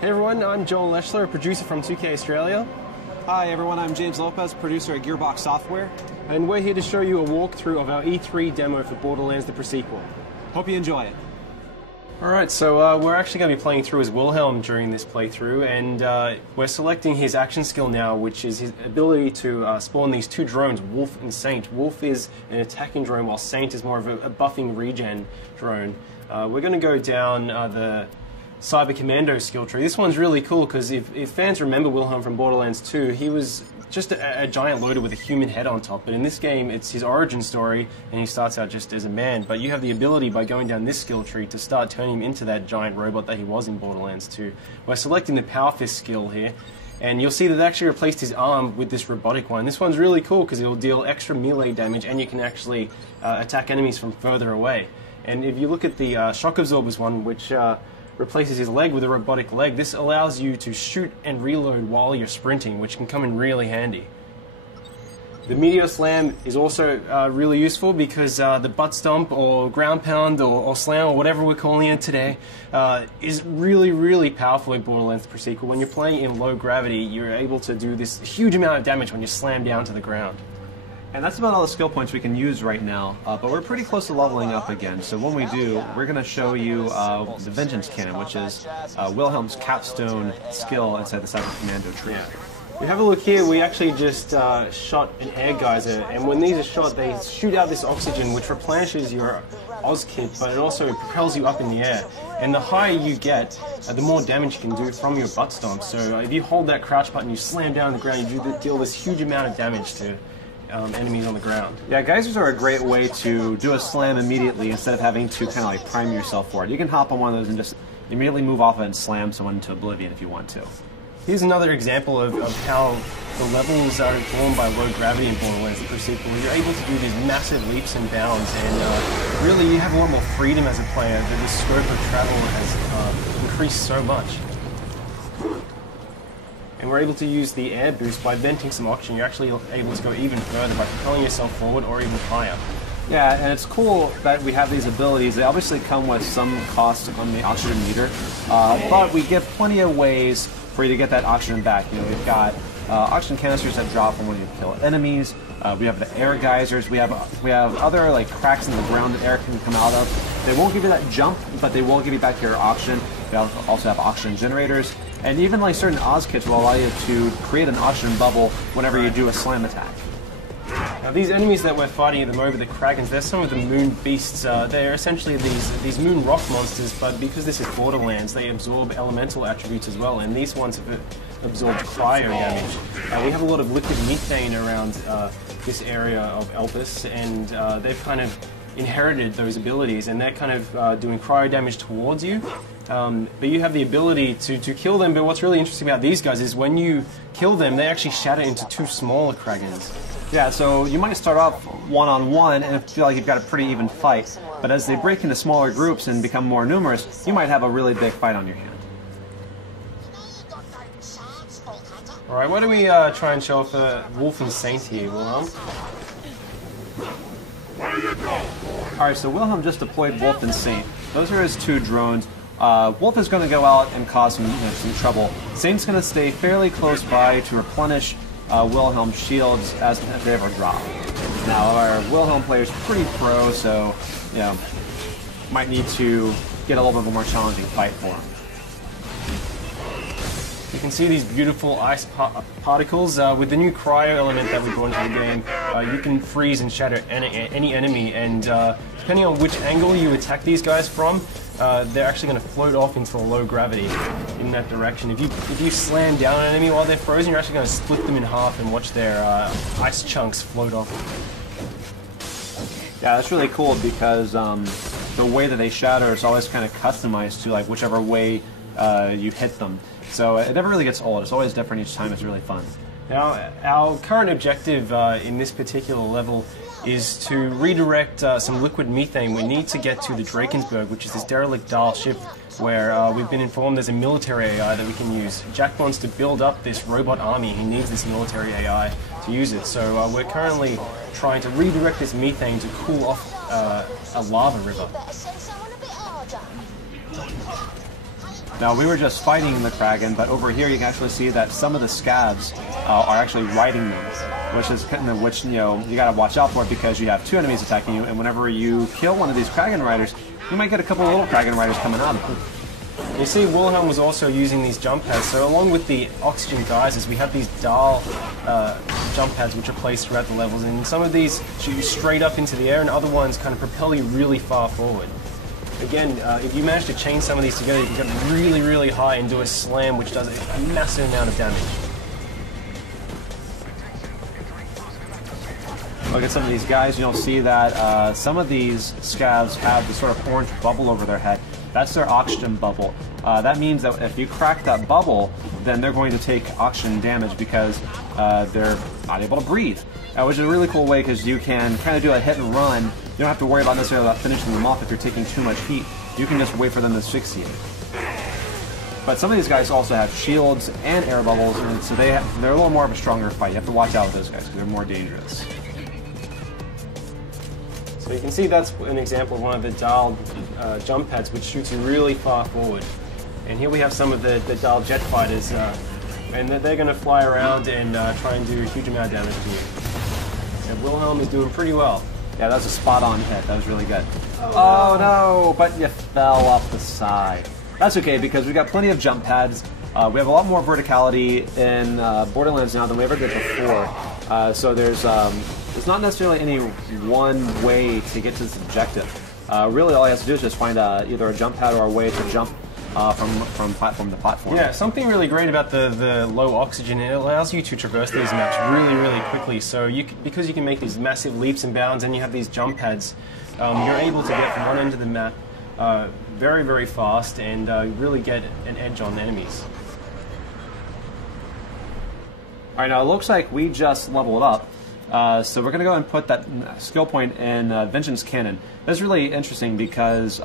Hey everyone, I'm Joel Leschler, a producer from 2K Australia. Hi everyone, I'm James Lopez, producer at Gearbox Software. And we're here to show you a walkthrough of our E3 demo for Borderlands the Pre-Sequel. Hope you enjoy it. Alright, so we're actually going to be playing through as Wilhelm during this playthrough, and we're selecting his action skill now, which is his ability to spawn these two drones, Wolf and Saint. Wolf is an attacking drone, while Saint is more of a buffing regen drone. We're going to go down the Cyber Commando skill tree. This one's really cool because if fans remember Wilhelm from Borderlands 2, he was just a giant loader with a human head on top. But in this game, it's his origin story, and he starts out just as a man. But you have the ability by going down this skill tree to start turning him into that giant robot that he was in Borderlands 2. We're selecting the Power Fist skill here, and you'll see that they actually replaced his arm with this robotic one. This one's really cool because it will deal extra melee damage, and you can actually attack enemies from further away. And if you look at the Shock Absorbers one, which replaces his leg with a robotic leg, this allows you to shoot and reload while you're sprinting, which can come in really handy. The Meteor Slam is also really useful because the butt stomp or ground pound or slam or whatever we're calling it today is really, really powerful in Borderlands the Pre-Sequel. When you're playing in low gravity, you're able to do this huge amount of damage when you slam down to the ground. And that's about all the skill points we can use right now, but we're pretty close to leveling up again. So when we do, we're going to show you the Vengeance Cannon, which is Wilhelm's capstone skill inside the Cyber Commando tree. Yeah. We have a look here, we actually just shot an air geyser, and when these are shot, they shoot out this oxygen which replenishes your Oz kit, but it also propels you up in the air. And the higher you get, the more damage you can do from your butt stomp. So if you hold that crouch button, you slam down on the ground, you deal this huge amount of damage to enemies on the ground. Yeah, geysers are a great way to do a slam immediately instead of having to kind of like prime yourself for it. You can hop on one of those and just immediately move off it and slam someone into oblivion if you want to. Here's another example of how the levels are informed by low gravity in Borderlands the Pre-Sequel. You're able to do these massive leaps and bounds, and really you have a lot more freedom as a player. The scope of travel has increased so much. And we're able to use the air boost by venting some oxygen. You're actually able to go even further by propelling yourself forward or even higher. Yeah, and it's cool that we have these abilities. They obviously come with some cost on the oxygen meter, but we give plenty of ways for you to get that oxygen back. You know, we've got oxygen canisters that drop from when you kill enemies. We have the air geysers. We have other like cracks in the ground that air can come out of. They won't give you that jump, but they will give you back your oxygen. We also have oxygen generators. And even like certain Oz kits will allow you to create an oxygen bubble whenever you do a slam attack. Now these enemies that we're fighting at the moment, the Kragans, they're some of the moon beasts. They're essentially these moon rock monsters, but because this is Borderlands, they absorb elemental attributes as well, and these ones have absorbed cryo damage. We have a lot of liquid methane around this area of Elpis, and they've kind of inherited those abilities, and they're kind of doing cryo damage towards you. But you have the ability to kill them, but what's really interesting about these guys is when you kill them, they actually shatter into two smaller Kragans. Yeah, so you might start off one-on-one and feel like you've got a pretty even fight, but as they break into smaller groups and become more numerous, you might have a really big fight on your hand. Alright, why don't we try and show off Wolf and Saint here, Wilhelm? Alright, so Wilhelm just deployed Wolf and Saint. Those are his two drones. Wolf is going to go out and cause some trouble. Saint's going to stay fairly close by to replenish Wilhelm's shields as they ever drop. Now, our Wilhelm player is pretty pro, so you know, might need to get a little bit more challenging fight for him. You can see these beautiful ice particles. With the new cryo element that we brought into the game, you can freeze and shatter any enemy, and depending on which angle you attack these guys from, they're actually going to float off into low gravity in that direction. If you slam down an enemy while they're frozen, you're actually going to split them in half and watch their ice chunks float off. Yeah, that's really cool because the way that they shatter is always kind of customized to like whichever way you hit them. So it never really gets old. It's always different each time. It's really fun. Now, our current objective in this particular level is to redirect some liquid methane. We need to get to the Drakensberg, which is this derelict Dahl ship where we've been informed there's a military AI that we can use. Jack wants to build up this robot army. He needs this military AI to use it. So we're currently trying to redirect this methane to cool off a lava river. Now, we were just fighting the Kraken, but over here you can actually see that some of the scabs are actually riding them, which you know, you gotta watch out for because you have two enemies attacking you, and whenever you kill one of these Kraken riders, you might get a couple of little Kraken riders coming out of them. You see, Wilhelm was also using these jump pads, so along with the oxygen geysers, we have these dial jump pads which are placed throughout the levels, and some of these shoot you straight up into the air, and other ones kind of propel you really far forward. Again, if you manage to chain some of these together, you can get really, really high and do a slam which does a massive amount of damage. Look at some of these guys, you'll see that some of these scabs have this sort of orange bubble over their head. That's their oxygen bubble. That means that if you crack that bubble, then they're going to take oxygen damage because they're not able to breathe. Which is a really cool way because you can kind of do a hit and run. You don't have to worry about necessarily about finishing them off if you're taking too much heat. You can just wait for them to asphyxiate. But some of these guys also have shields and air bubbles, and so they're a little more of a stronger fight. You have to watch out with those guys because they're more dangerous. So you can see that's an example of one of the dialed jump pads which shoots you really far forward. And here we have some of the dialed jet fighters, and they're going to fly around and try and do a huge amount of damage to you. And Wilhelm is doing pretty well. Yeah, that was a spot-on hit. That was really good. Oh no, but you fell off the side. That's okay because we got plenty of jump pads. We have a lot more verticality in Borderlands now than we ever did before. So there's not necessarily any one way to get to this objective. Really, all you have to do is just find either a jump pad or a way to jump from platform to platform. Yeah, something really great about the low oxygen, it allows you to traverse these maps really, really quickly. So because you can make these massive leaps and bounds and you have these jump pads, you're able to get from one end of the map very, very fast and really get an edge on the enemies. Alright, now it looks like we just leveled up. So we're going to go and put that skill point in Vengeance Cannon. That's really interesting because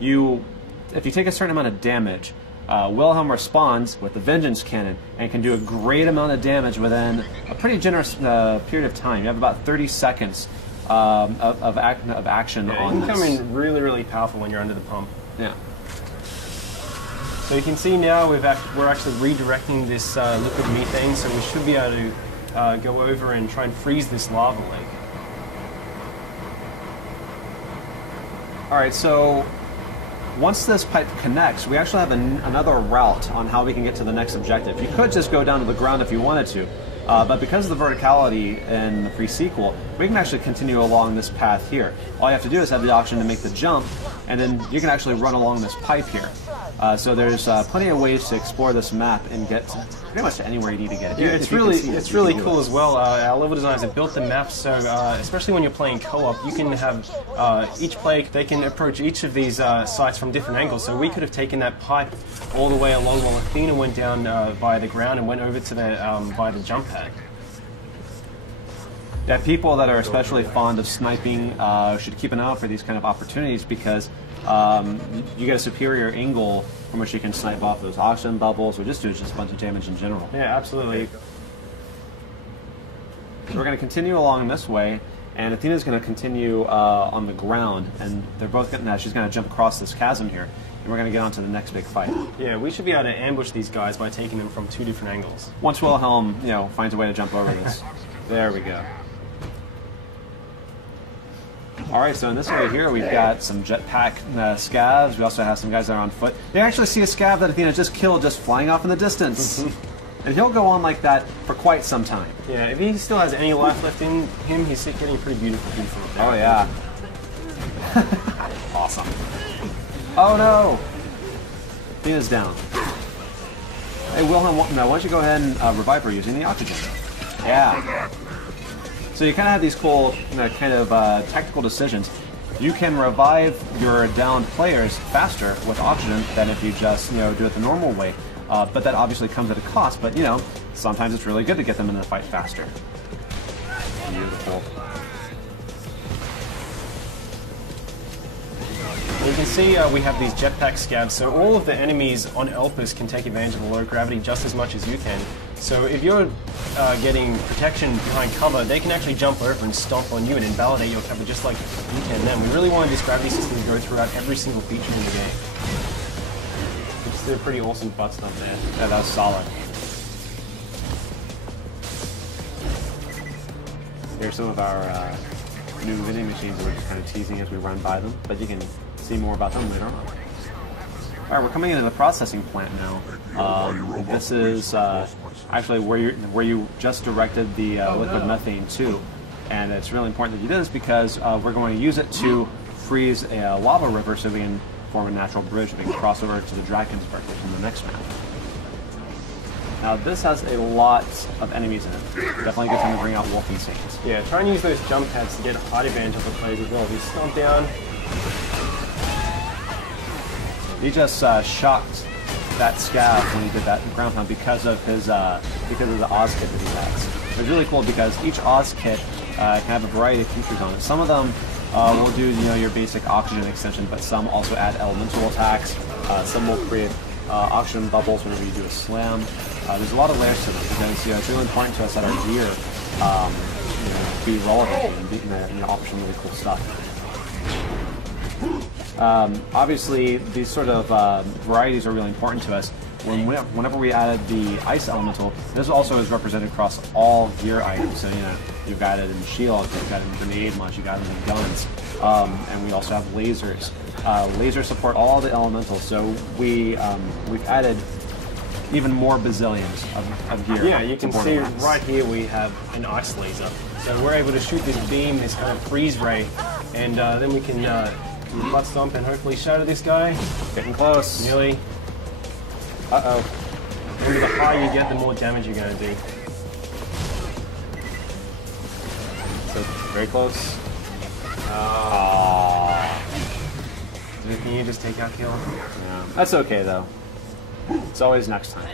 if you take a certain amount of damage, Wilhelm responds with the Vengeance Cannon and can do a great amount of damage within a pretty generous period of time. You have about 30 seconds of action on this. It can come in really, really powerful when you're under the pump. Yeah. So you can see now we're actually redirecting this liquid methane, so we should be able to go over and try and freeze this lava lake. Alright, so once this pipe connects, we actually have another route on how we can get to the next objective. You could just go down to the ground if you wanted to, but because of the verticality in the pre-sequel, we can actually continue along this path here. All you have to do is have the option to make the jump, and then you can actually run along this pipe here. So there's plenty of ways to explore this map and get pretty much to anywhere you need to get. Yeah, it's really cool as well. Our level designers have built the map so, especially when you're playing co-op, you can have each player, they can approach each of these sites from different angles. So we could have taken that pipe all the way along while Athena went down via the ground and went over to the via the jump pad. Yeah, people that are especially fond of sniping should keep an eye out for these kind of opportunities because you get a superior angle from which you can snipe off those oxygen bubbles or just do just a bunch of damage in general. Yeah, absolutely. So we're going to continue along this way, and Athena's going to continue on the ground, and they're both getting that. She's going to jump across this chasm here, and we're going to get on to the next big fight. Yeah, we should be able to ambush these guys by taking them from two different angles. Once Wilhelm, finds a way to jump over this. There we go. Alright, so in this area here, we've got some jetpack scavs. We also have some guys that are on foot. They actually see a scav that Athena just killed just flying off in the distance. And he'll go on like that for quite some time. Yeah, if he still has any life left in him, he's getting pretty beautiful. Oh, yeah. Awesome. Oh, no! Athena's down. Hey, Wilhelm, why don't you go ahead and revive her using the oxygen? Yeah. So you kind of have these cool tactical decisions. You can revive your downed players faster with oxygen than if you just do it the normal way. But that obviously comes at a cost. But sometimes it's really good to get them in the fight faster. Beautiful. You can see we have these jetpack scabs, so all of the enemies on Elpis can take advantage of the low gravity just as much as you can. So if you're getting protection behind cover, they can actually jump over and stomp on you and invalidate your cover just like you can them. We really wanted this gravity system to go throughout every single feature in the game. We just did a pretty awesome butt stomp there. Yeah, that was solid. Here's some of our new vending machines that we're just kind of teasing as we run by them, but you can see more about them later on. All right, we're coming into the processing plant now. This is actually where you just directed the liquid methane to, and it's really important that you do this because we're going to use it to freeze a lava river so we can form a natural bridge and we can cross over to the Drakensberg, which is in the next round. Now this has a lot of enemies in it. Definitely a good time to bring out Wolf and Saint. Yeah, try and use those jump pads to get a height advantage of the players as well. If you stomp down. He just shocked that scav when he did that ground pound because of his because of the Oz kit that he has. It's really cool because each Oz kit can have a variety of features on it. Some of them will do your basic oxygen extension, but some also add elemental attacks. Some will create oxygen bubbles whenever you do a slam. There's a lot of layers to them because it's really important to us that our gear be relevant and offer some really cool stuff. Obviously, these sort of varieties are really important to us. Whenever we added the ice elemental, this also is represented across all gear items. So you've got it in shield, you've got it in grenade launch, you've got it in guns, and we also have lasers. Lasers support all the elementals, so we've added even more bazillions of gear. Yeah, you can see right here we have an ice laser. So we're able to shoot this beam, this kind of freeze ray, and then we can butt stomp and hopefully shatter this guy. Getting close. Nearly. Uh-oh. And the higher you get, the more damage you're going to do. So, very close. Can you just take out kill? Yeah. That's okay, though. It's always next time.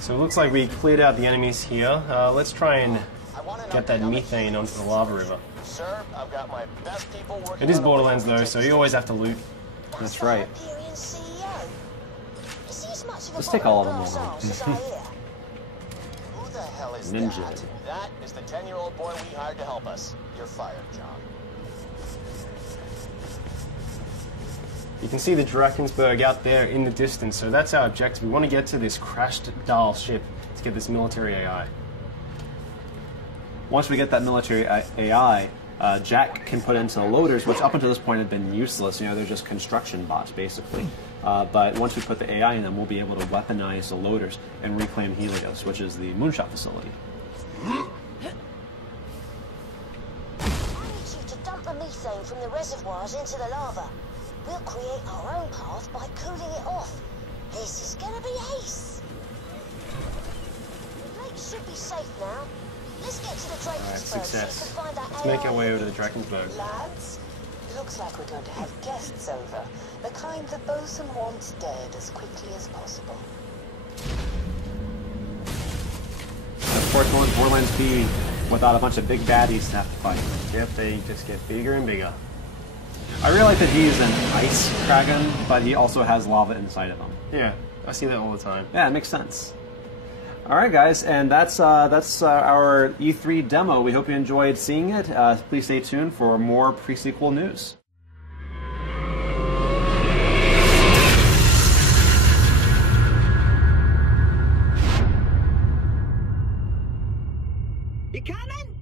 So it looks like we cleared out the enemies here. Let's try and get that methane onto the lava river. Sir, I've got my best people working. It is Borderlands though, so you always have to loot. That's right. Let's take all of them over. Who the hell is Ninja. that? That is the 10-year-old boy we hired to help us. You're fired, John. You can see the Drakensberg out there in the distance, so that's our objective. We want to get to this crashed Dahl ship to get this military AI. Once we get that military AI, Jack can put into the loaders, which up until this point have been useless. They're just construction bots, basically. But once we put the AI in them, we'll be able to weaponize the loaders and reclaim Helios, which is the moonshot facility. I need you to dump the methane from the reservoirs into the lava. We'll create our own path by cooling it off. This is gonna be ace. The lake should be safe now. Let's get to the Drakensberg so you success. can find that Let's make our way over to the Drakensberg. Lads, looks like we're going to have guests over. The kind the bosun wants dead as quickly as possible. Of course, won't Borderlands be without a bunch of big baddies to have to fight? Yep, they just get bigger and bigger. I really like that he's an ice dragon, but he also has lava inside of him. Yeah, I see that all the time. Yeah, it makes sense. All right, guys, and that's our E3 demo. We hope you enjoyed seeing it. Please stay tuned for more pre-sequel news. You coming?